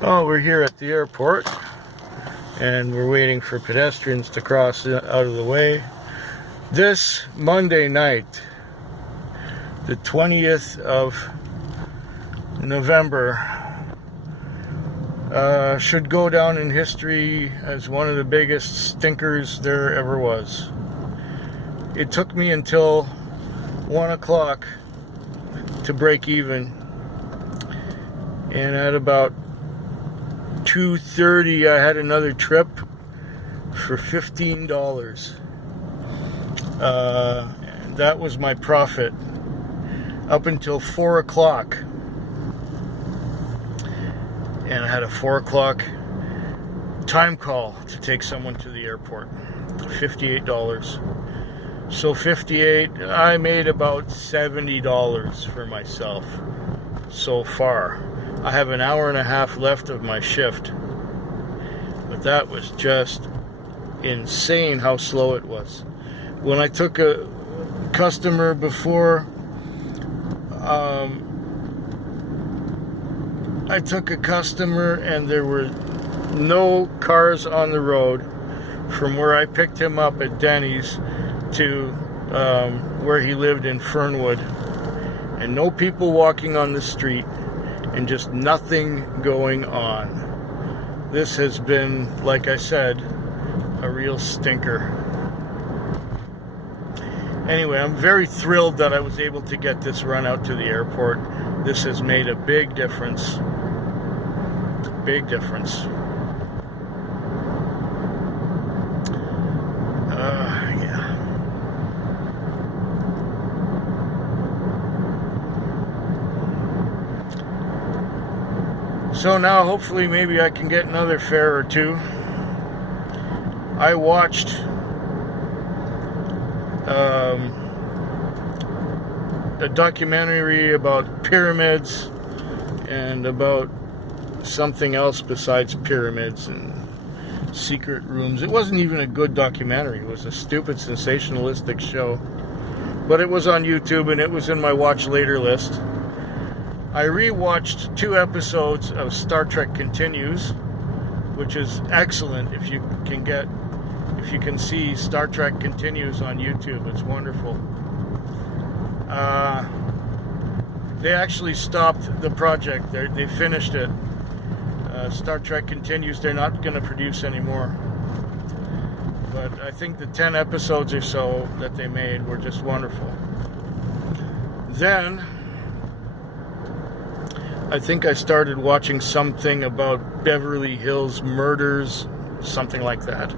Well, we're here at the airport and we're waiting for pedestrians to cross out of the way. This Monday night, the 20th of November, should go down in history as one of the biggest stinkers there ever was. It took me until 1 o'clock to break even, and at about 2:30 I had another trip for $15. That was my profit up until 4 o'clock, and I had a 4 o'clock time call to take someone to the airport. $58. So 58, I made about $70 for myself so far. I have an hour and a half left of my shift, but that was just insane how slow it was. When I took a customer before, I took a customer and there were no cars on the road from where I picked him up at Denny's to where he lived in Fernwood, and no people walking on the street, and just nothing going on. This has been, like I said, a real stinker. Anyway, I'm very thrilled that I was able to get this run out to the airport. This has made a big difference. Big difference. Yeah. So now hopefully maybe I can get another fare or two. I watched a documentary about pyramids and about something else besides pyramids and secret rooms. It wasn't even a good documentary. It was a stupid sensationalistic show, but it was on YouTube and it was in my watch later list. I rewatched 2 episodes of Star Trek Continues, which is excellent. If you can see Star Trek Continues on YouTube, it's wonderful. They actually stopped the project. They finished it. Star Trek Continues, they're not going to produce anymore. But I think the 10 episodes or so that they made were just wonderful. Then I think I started watching something about Beverly Hills Murders, something like that.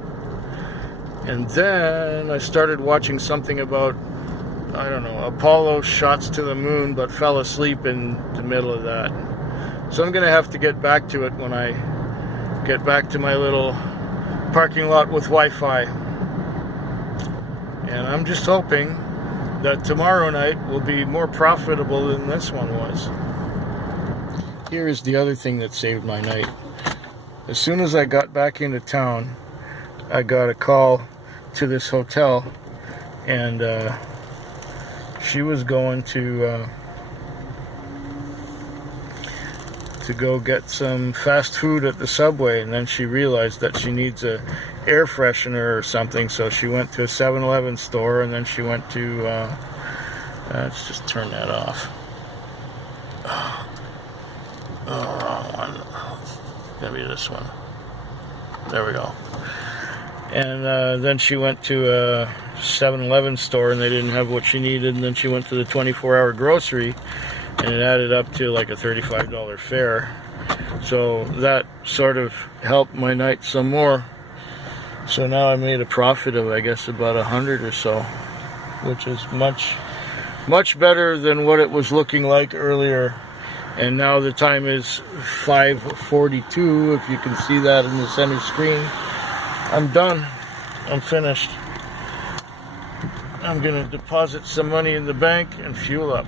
And then I started watching something about, I don't know, Apollo shots to the moon, but fell asleep in the middle of that. So I'm going to have to get back to it when I get back to my little parking lot with Wi-Fi. And I'm just hoping that tomorrow night will be more profitable than this one was. Here is the other thing that saved my night. As soon as I got back into town, I got a call to this hotel, and she was going to go get some fast food at the Subway, and then she realized that she needs a air freshener or something, so she went to a 7-Eleven store, and then she went to let's just turn that off. Wrong one. It's gonna be this one. There we go. And then she went to a 7-Eleven store and they didn't have what she needed, and then she went to the 24-hour grocery and it added up to like a $35 fare. So that sort of helped my night some more. So now I made a profit of, I guess, about $100 or so, which is much better than what it was looking like earlier. And now the time is 5:42, if you can see that in the center screen. I'm done. I'm finished. I'm going to deposit some money in the bank and fuel up.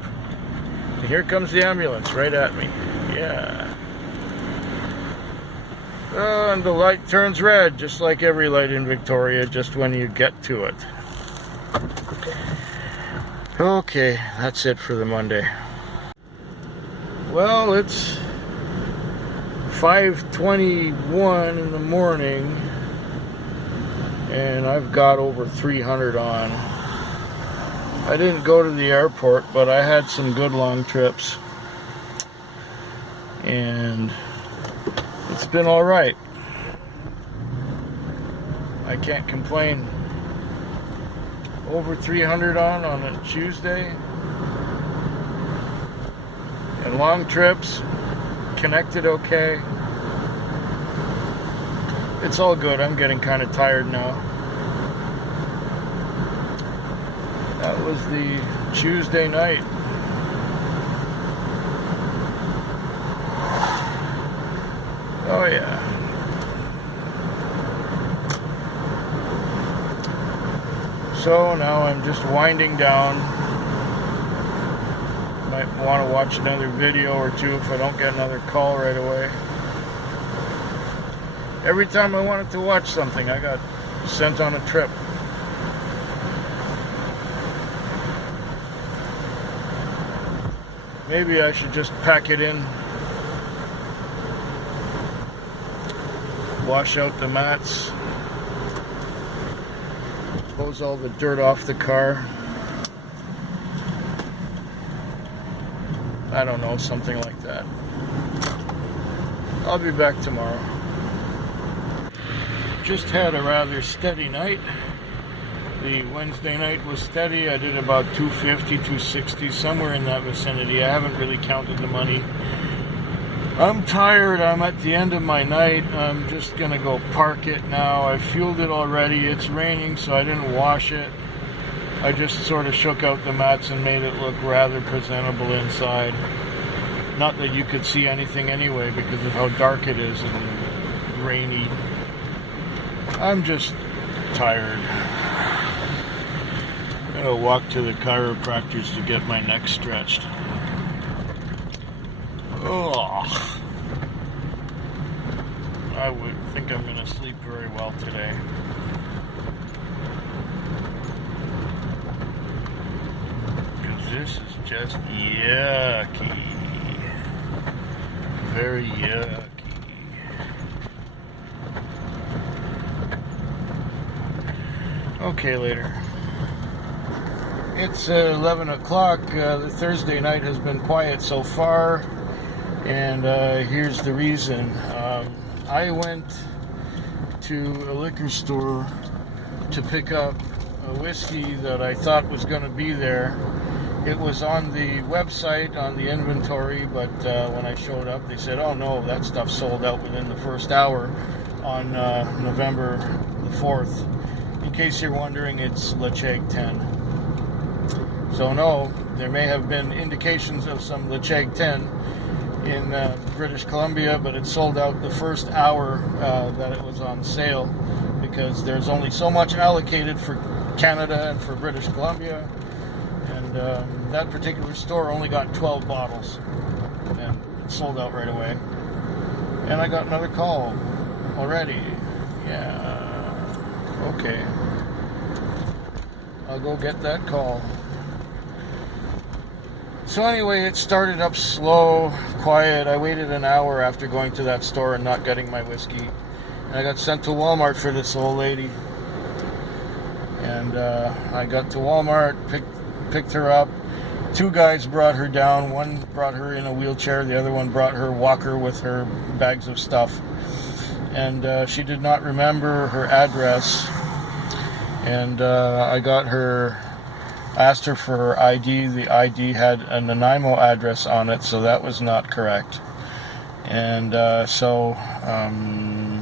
And here comes the ambulance right at me. Yeah. And the light turns red, just like every light in Victoria, just when you get to it. Okay, that's it for the Monday. Well, it's 5:21 in the morning, and I've got over 300 on. I didn't go to the airport, but I had some good long trips, and it's been all right. I can't complain. Over 300 on a Tuesday, and long trips, connected okay. It's all good. I'm getting kind of tired now. That was the Tuesday night. Oh yeah. So now I'm just winding down. Might want to watch another video or two if I don't get another call right away. Every time I wanted to watch something, I got sent on a trip. Maybe I should just pack it in, wash out the mats, hose all the dirt off the car. I don't know, something like that. I'll be back tomorrow. Just had a rather steady night. The Wednesday night was steady. I did about 250, 260, somewhere in that vicinity. I haven't really counted the money. I'm tired. I'm at the end of my night. I'm just gonna go park it now. I fueled it already. It's raining, so I didn't wash it. I just sort of shook out the mats and made it look rather presentable inside. Not that you could see anything anyway because of how dark it is and rainy. I'm just tired. I'm gonna walk to the chiropractor's to get my neck stretched. Ugh. I would think I'm gonna sleep very well today. Because this is just yucky. Very yucky. Okay, later. It's 11 o'clock. The Thursday night has been quiet so far, and here's the reason. I went to a liquor store to pick up a whiskey that I thought was going to be there. It was on the website, on the inventory, but when I showed up, they said, oh no, that stuff sold out within the first hour on November the 4th. In case you're wondering, it's Lecheg 10. So no, there may have been indications of some Lecheg 10 in British Columbia, but it sold out the first hour that it was on sale, because there's only so much allocated for Canada and for British Columbia, and that particular store only got 12 bottles, and it sold out right away. And I got another call already. Yeah, okay. I'll go get that call. So anyway, it started up slow, quiet. I waited an hour after going to that store and not getting my whiskey. And I got sent to Walmart for this old lady. And I got to Walmart, picked her up. Two guys brought her down. One brought her in a wheelchair. The other one brought her walker with her bags of stuff. And she did not remember her address. And I got her... asked her for her ID. The ID had a Nanaimo address on it, so that was not correct. And so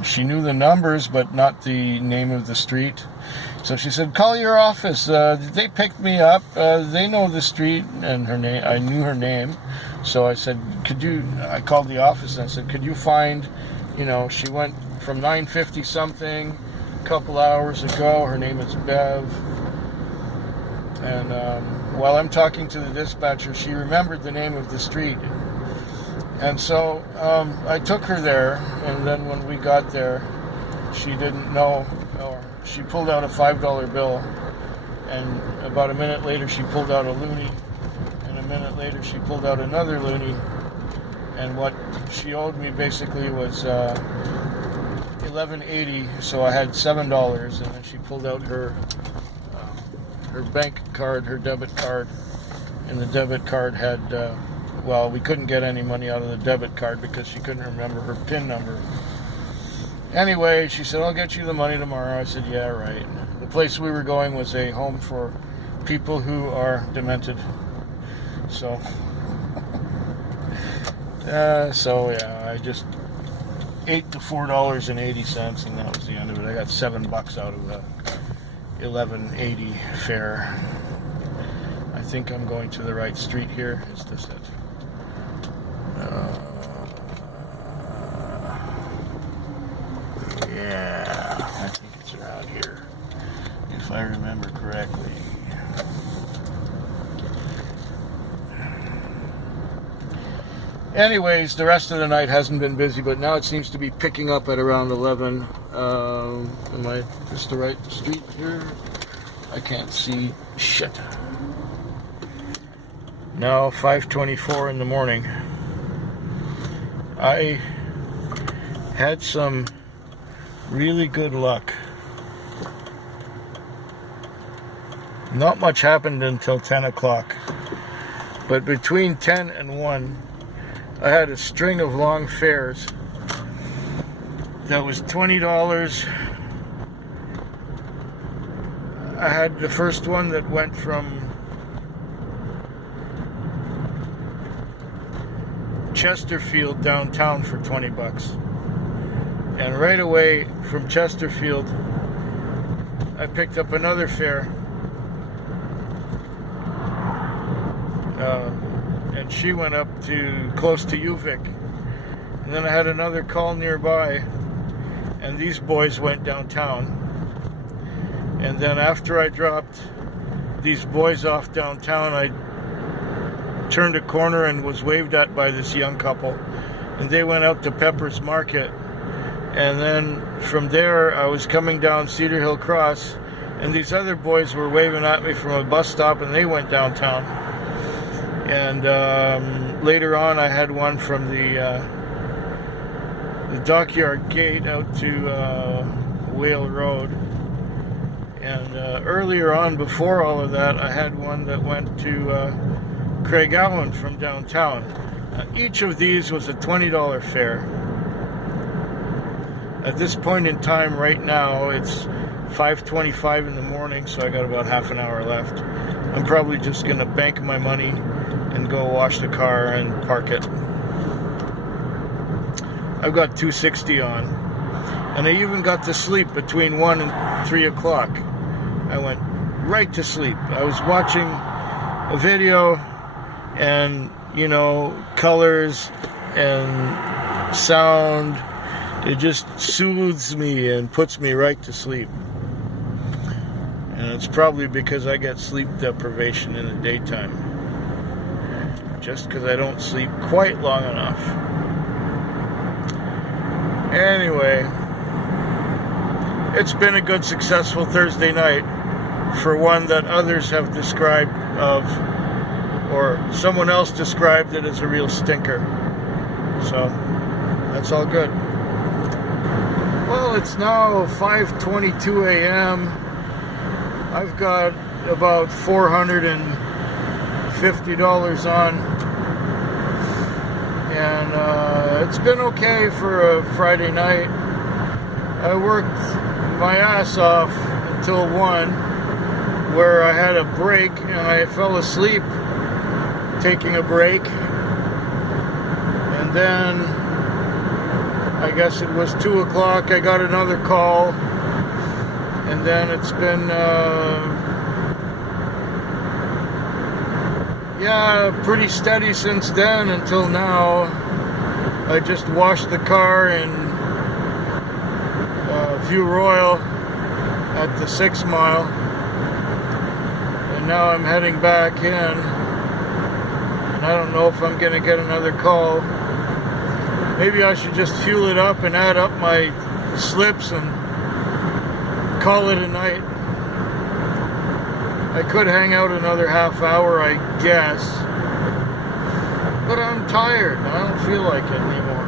she knew the numbers, but not the name of the street. So she said, call your office. They picked me up. They know the street and her name. I knew her name. So I said, I called the office and I said, could you find, she went from 950 something a couple hours ago. Her name is Bev. And while I'm talking to the dispatcher, she remembered the name of the street. And so I took her there, and then when we got there, she didn't know, or she pulled out a $5 bill, and about a minute later she pulled out a loonie, and a minute later she pulled out another loonie, and what she owed me basically was $11.80, so I had $7, and then she pulled out her bank card, her debit card, and the debit card had, well, we couldn't get any money out of the debit card because she couldn't remember her PIN number. Anyway, she said, I'll get you the money tomorrow. I said, yeah, right. The place we were going was a home for people who are demented. So, yeah, I just ate the $4.80, and that was the end of it. I got $7 out of the $11.80 fare. I think I'm going to the right street here. Is this it? Yeah, I think it's around here, if I remember correctly. Anyways, the rest of the night hasn't been busy, but now it seems to be picking up at around 11. Am I just the right street here? I can't see shit. Now 5:24 in the morning. I had some really good luck. Not much happened until 10 o'clock, but between 10 and 1 I had a string of long fares that was $20. I had the first one that went from Chesterfield downtown for $20. And right away from Chesterfield, I picked up another fare. And she went up to close to Uvik. And then I had another call nearby, and these boys went downtown. And then after I dropped these boys off downtown, I turned a corner and was waved at by this young couple, and they went out to Pepper's Market. And then from there I was coming down Cedar Hill Cross, and these other boys were waving at me from a bus stop, and they went downtown. And later on I had one from the Dockyard Gate out to Whale Road. And earlier on, before all of that, I had one that went to Craig Allen from downtown. Each of these was a $20 fare. At this point in time right now, it's 5:25 in the morning, so I got about half an hour left. I'm probably just going to bank my money and go wash the car and park it. I've got 260 on, and I even got to sleep between 1 and 3 o'clock. I went right to sleep. I was watching a video, and you know, colors and sound, it just soothes me and puts me right to sleep. And it's probably because I get sleep deprivation in the daytime, just because I don't sleep quite long enough. Anyway, it's been a good, successful Thursday night, for one that others have described of, or someone else described it as a real stinker. So that's all good. Well, it's now 5:22 a.m. I've got about $450 on, and it's been okay for a Friday night. I worked my ass off until 1, where I had a break, and I fell asleep taking a break, and then I guess it was 2 o'clock, I got another call, and then it's been pretty steady since then until now. I just washed the car in View Royal at the 6 Mile, and now I'm heading back in, and I don't know if I'm gonna get another call. Maybe I should just fuel it up and add up my slips and call it a night. I could hang out another half hour, I guess, but I'm tired. I don't feel like it anymore.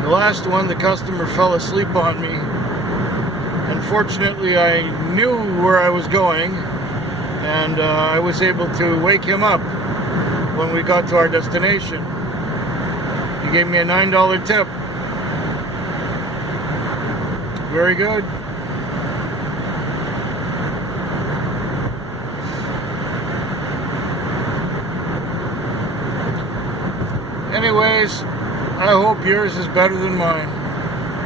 The last one, the customer fell asleep on me. Unfortunately, I knew where I was going, and I was able to wake him up when we got to our destination. He gave me a $9 tip. Very good. Anyways, I hope yours is better than mine.